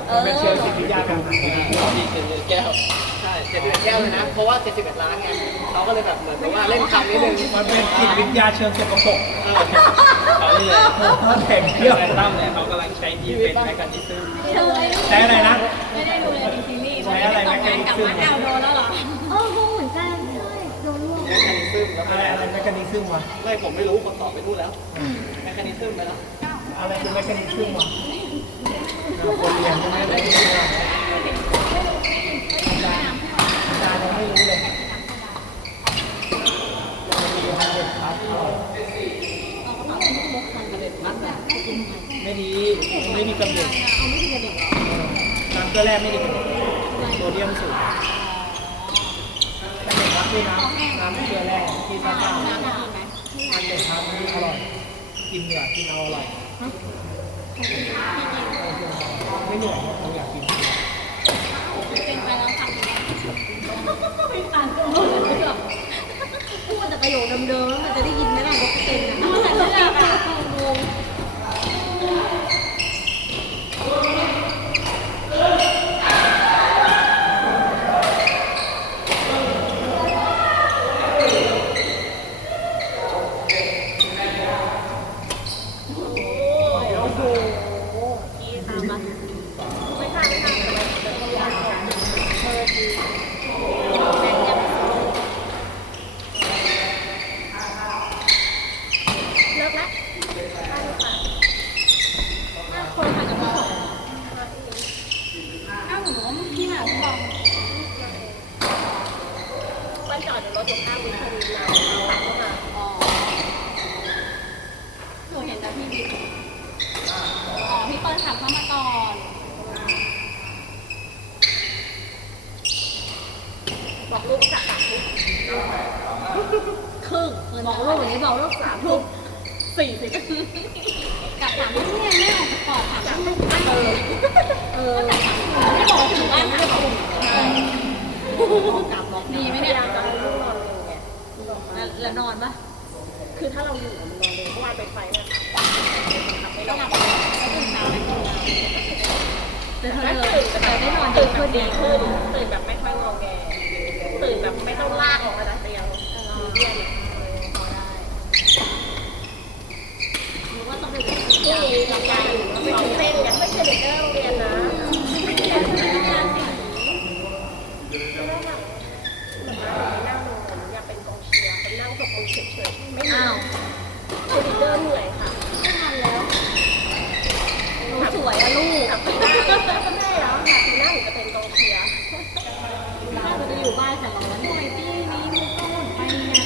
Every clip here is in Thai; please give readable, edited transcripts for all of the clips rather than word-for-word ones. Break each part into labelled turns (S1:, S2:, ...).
S1: เป็นเชิงจิตวิทยาทางไหน
S2: มี71 แก้วใช่71 แก้วเลยนะเพราะว่า71 ล้านไงเขาก็เลยแบบเหมือนกับว่าเล่นคำนิดนึง
S1: มันเป็นจิตวิทยาเชิงสกปรก
S2: เขาเลย
S1: แข่งเที่ยว
S2: แฟนตั้มเนี่ยเขากำลังใช้ยีเป็นแมคคานิซึม
S1: ใช้อะไรนะ
S3: ไม่ได้ดูเลยซีรีส์
S1: ใช้อะไร
S3: ตกงานกลับมาดาวโดนแล้วเหรอ
S4: เออคงเหมือนกันใช่โดนล่วง
S2: แมคคานิซึมแล้ว
S1: อะไรอะไรแมคคานิซึมวะ
S2: ไม่ผมไม่รู้คนตอบไปพูดแล้วแมคคานิซึมไปแล้ว
S1: อะไรคือแมคคานิซึมวะคนเรียนก็ไม่ได้รู้นะอาจารย์ยังไม่รู้เลยไม่ดีไม่ดีกำเนิดน้ำเกลือแร่ไม่ดีกำเนิดโซเดียมสูงแต่เด็กรับด้วยน้ำเกลือแร่ที่ซ่าๆมันเด็กทำนี่อร่อยกินเหนือกินเอาอร่อยไม่เหนื่อยเราอยากกิน
S3: เป็นไปแล้วค่ะ
S4: พูดแต่ประโยคเดิมๆแล้วมันจะได้ยินไหมล่ะว่าเป็นอ่ะแต่เลือกอ่ะงง
S3: เลิกแล้วคนมาจากที่สองอ้าวหนูว่าพี่หมาพี่บอลวันจอดรถอยู่ข้างวิทยุเราขับเข้ามาอ๋อหนูเห็นแต่พี่บิ๊กอ๋อพี่เปิ้ลขับเข้ามาก่อนบอกลูกจะกลับทุกครึ่ง
S4: บอกลูกอย่างนี้บอกลูก
S3: 3 ทุ่ม 40กลับ3 ทุ่มเนี่ยไม่ออกก่อน3 ทุ่มไม่บอกถึงบ้านไม่ได้บอกดีไหมเนี่ย
S4: จะให้ลูกนอนเร็วไง
S3: แล้วนอนปะ
S4: คือถ้าเราอยู่มันนอนเร็วเมื่อวานไปไฟเนี่ย
S3: ไม่ต้องหลับแล้วตื่นเช้าไม่ตื่น
S4: แต่เธอได้นอนดีขึ้นดีขึ้นตื่นแบบไม่ค่อยงอแงตื่นแบบไม่ต้องลากออกมาจากเตียงเรียนพอได้หนูว่าต้องไปที่นี้ทำงานอยู่ไม่ต้องเต้นกันไม่ใช่เด็กเลิกเรียนนะไม่ใช่เด็กเลิกงานสิแล้วแบบเหมือนว่านั่งลงอยากเป็นกองเชียร์เป็นนั่งกับมือเฉยๆไม่อ้าวคือลีดเดอร์เหนื่อยค่ะไม่ทันแล้วสวยอะลูกกับปีหน้าไม่ได้แล้วค่ะปีหน้าหนูจะเป็นกองเชียร์น่าจะอยู่บ้านแต่ร้อนหน่อยปีนี้มุกต้องไปงาน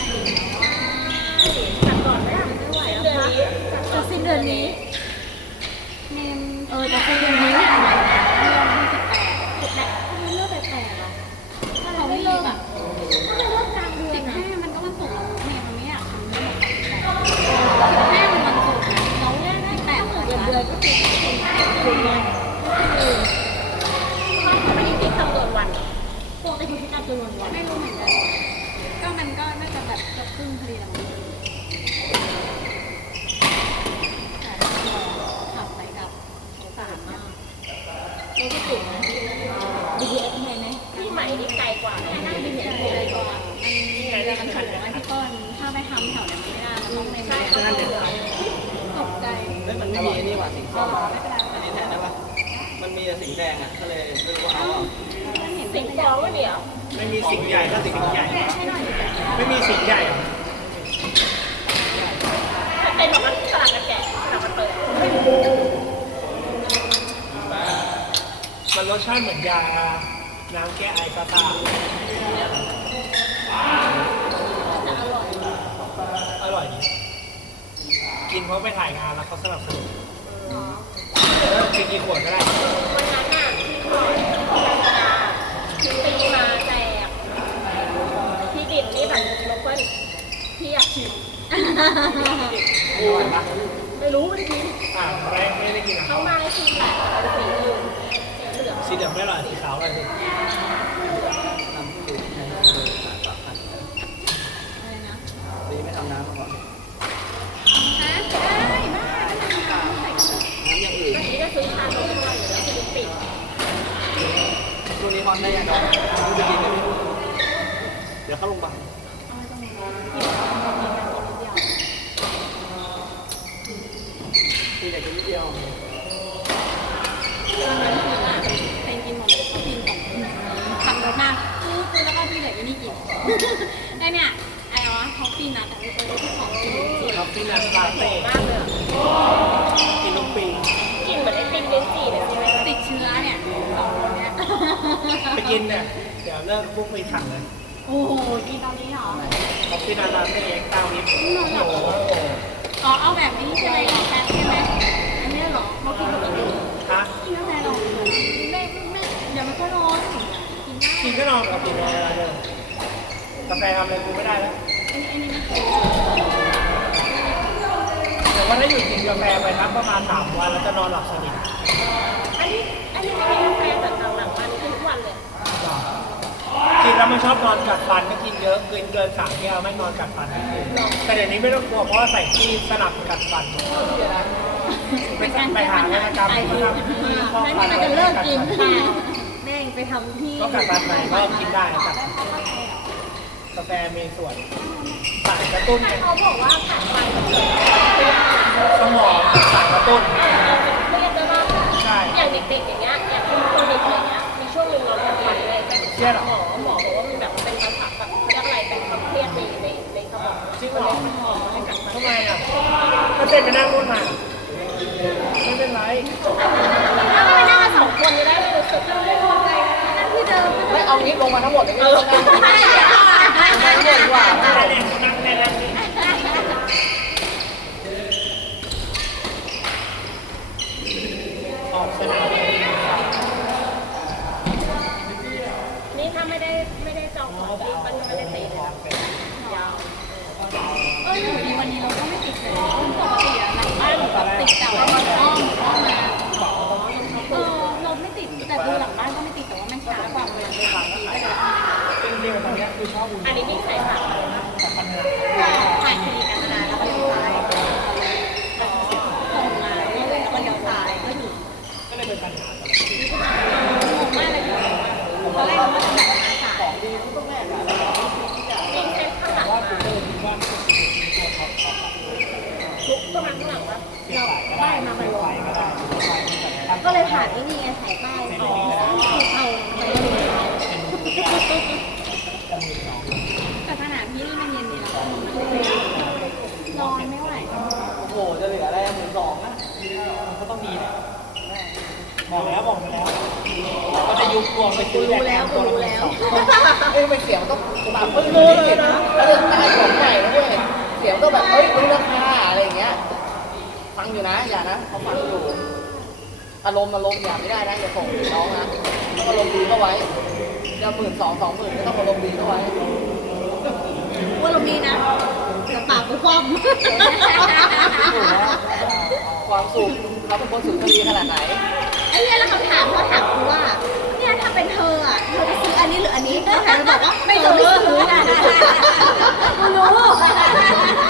S4: ทำไมจัดก่อนไหมอ่ะไม่ไหวแล้วนะจะสิ้นเดือนนี้จะสิ้นเดือนนี้มันเลิกแปลกๆอ่ะถ้าเราไม่เลิกอ่ะถ้าเราเลิกกลางเดือน15มันก็มันสุกแล้วแม่มันไม่อยากทำแล้ว15มันสุกเราเนี่ยได้8 เดือนก็คือคุณวันไม่ได้คิดคำนวณวันปกติคุณคิดคำนวณวันไม่รู้เหมือนกันก็มันก็น่าจะแบบเกือบครึ่งพอดีแล้วขับไปกับ3รถที่ติดนะ BTS ไหนไหมที่ใหม่นี่ไกลกว่าน่าจะเป็นไกลกว่ามันขัดไว้พี่ก้อนถ้าไปทำแถวนั้นไม่ได้มันต้องในบ้านตกใจ
S2: มันไม่มีนี่หว่าสิงส้มอันนี้แทนได้ปะมันมีแต่สิงแดงอ่ะก็เลยไม่รู้ว่าเอา
S4: สิงห์ฟ้องวะเนี่ย
S1: ไม่มีสิ่งใหญ่ก็สิ่งใหญ่ไม่มีสิ่งใหญ่
S4: เป็นแบบมันสลับกันแกะสลับกันเปิด
S1: มันรสชาติเหมือนยาน้ำแก้ไอซาตาอร่อยดีกินเพราะไปถ่ายงานแล้วเขาสนับสนุนกินกี่ขวดก็ได้
S4: วันนั้นน่ะที่ขอที่ตีมาแตกที่ดินนี่แบบลบเพิ่นพี่อยากชิม
S1: อร่อยปะ
S4: ไม่รู้ไม่ได้กิน
S1: แรงไม่ได้กินอ่ะ
S4: เขามาให้ชิมแหละแต่เป็นสีอื่นสีเหลือง
S1: สีเหลืองไม่อร่อยสีขาวอร่อยสุด
S2: น้ำผู้ดู
S3: อะไรนะ
S2: ดีไม่ทำน้ำมาก่อน
S3: ได้บ้า
S2: น้ำอย่างอื่น
S4: เมื่อกี้ก็ซื้อชานมมาอยู่แล้วคือปิด
S2: ฮอนได้ยังไงไปกินกันเดี๋ยวเข้าโรงพยาบาลคืออยากกินนิดเดียว
S3: เป็นกินหมดเลยเขากินของทำรสหน้าคือแล้วก็ที่เหลืออยู่นี่กินได้เนี่ยไอ้วะท็อปปี้นัทที่ของกินจริง
S1: ครับที่นันลาเต้
S4: มากเลย
S1: กินลูกปี
S4: กินเหมือนไอติมลิ้นจี่เลยใช่ไหม
S3: ติดเชื้อเนี่ยสองคนเนี้ย
S1: ไปกินเนี่ยเดี๋ยวเลิกพวกไปถังเลย
S3: โอ้โหกินตอนนี้เหรอ
S1: ครับที่นันลาเต้9 ลิตร
S3: นอนหลับอ๋อเอาแบบนี้ใช่ไหมแพทใช่ไหมอันนี้เหรอเขากินปกติ
S1: ฮะ
S3: กินกาแฟหรอไม่เดี๋ยวมันก็ร้อนกินได้
S1: กินก็นอนปกตินอนเวลาเดิมกาแฟทำอะไรกูไม่ได้แล้ว
S3: อันนี้ไม่เคย
S1: แต่ว่าถ้าหยุดกินกาแฟไปนับประมาณ3 วันแล้วจะนอนหลับสนิท
S4: อันนี้ไม่กินกาแฟแบบหลังๆมันกินทุกวันเลย
S1: กินแล้วมันชอบนอนกัดฟันก็กินเยอะเกิน3 แก้วไม่นอนกัดฟันแต่เดี๋ยวนี้ไม่ต้องกลัวเพราะว่าใส่ที่สนับกัดฟันไปหาแม่กรรมที่ทำ
S3: นั่นมันจะเลิกกินแม่งไปทำที่
S1: ก็กัดฟันใหม่ก็กินได้กัดกาแฟมีส่วนสารกระตุ้นไง
S4: เขาบอกว่าขาดวันเกิด
S1: สมองสารกระตุ้น
S4: เครียดด้วยว่า
S1: ใช่
S4: อย่างเด็กๆอย่างเงี้ยอย่างคนเด็กอะไรเงี้ยมีช่วงหนึ่งเราทำฟันเลย
S1: เครียดเหรอ
S4: หมอบอกว่ามันแบบเป็นปัญหาแบบเขาเรียกอะไรเป็นความเครียดในสมอง
S1: จริงเหรอ
S4: ให้กัดฟัน
S1: ทำไมอ่ะก็เต้นไปนั่งรุ่นมาไม่เป็นไร
S4: ถ้าไม่นั่งกัน2 คนจะได้ไม่รู้สึกไม่พอใจนั่งที่เดิม
S2: ไม่เอางี้ลงมาทั้งหมดเลยไม่ต้องนั่งนั่งเยอะดีกว่า
S1: นั่งเล่นนั่งเล่นนั่งเล่นออกสนาม
S4: นี่ถ้าไม่ได้จองของที่มันไม่ได้ตีเลยยาว
S3: อยู่ดีวันนี้เราก็ไม่ติดเลยปกติอะหลังบ้านติดแต่ว่ามันอ้อมมาเราไม่ติดแต่ดูหลังบ้านก็ไม่ติดแต่ว่ามันช้ากว่าเวลาปกติก็เลย
S1: จริงๆตอนนี้คือชอบอุ่น
S4: อันนี้นี่ใส่ผัก
S3: ถ่ายคลิปกันนานแล้วก็เลี้ยวซ้ายตรงมาแล้วก็เลี้ยวซ้ายก็อยู่
S1: ก็เลยเป็นปัญหา
S3: งงมากเลยตอนแรกเราว่าจะแบบมาสาย
S4: จริงเส้นข้างหลังมาลุกก็มาข้างหลังว่า
S3: เราบ้านมาลงก็เลยผ่านไอ้นี่ไงสายใต้เอาไปแต่สนามที่นี่มันเย็นดีแล้วร้อนไม่ไหว
S2: โอ้โหจะเหลืออะไร12,000นะ
S1: มันก็ต้องมีแหละบอกแล้วก็จะยุบรวมไปซื้อแบบตัวละ
S2: เอ้ยไม่เสียงต้องแบบรู้เลยนะแล้วจะได้ของใหม่นะเว้ยเสียงก็แบบรู้ราคาอะไรอย่างเงี้ยฟังอยู่นะอย่านะเขาฟังอยู่อารมณ์อย่าไม่ได้นะอย่าส่งน้องนะต้องอารมณ์ดีเข้าไว้จะ12,000 20,000ก็ต้องอารมณ์ดีเข้าไว้
S3: ว่าเรามีนะแต่ปากไปคว่
S2: ความสุขเขาเป็นคนสุนทรีขนาดไหน
S3: ำไอ้เนี่ยแล้วคำถามเขาถามกูว่าเนี่ยถ้าเป็นเธออ่ะเธอจะซื้ออันนี้หรืออันนี้เธอบอกว่าไม่ซื้อนะกูรู้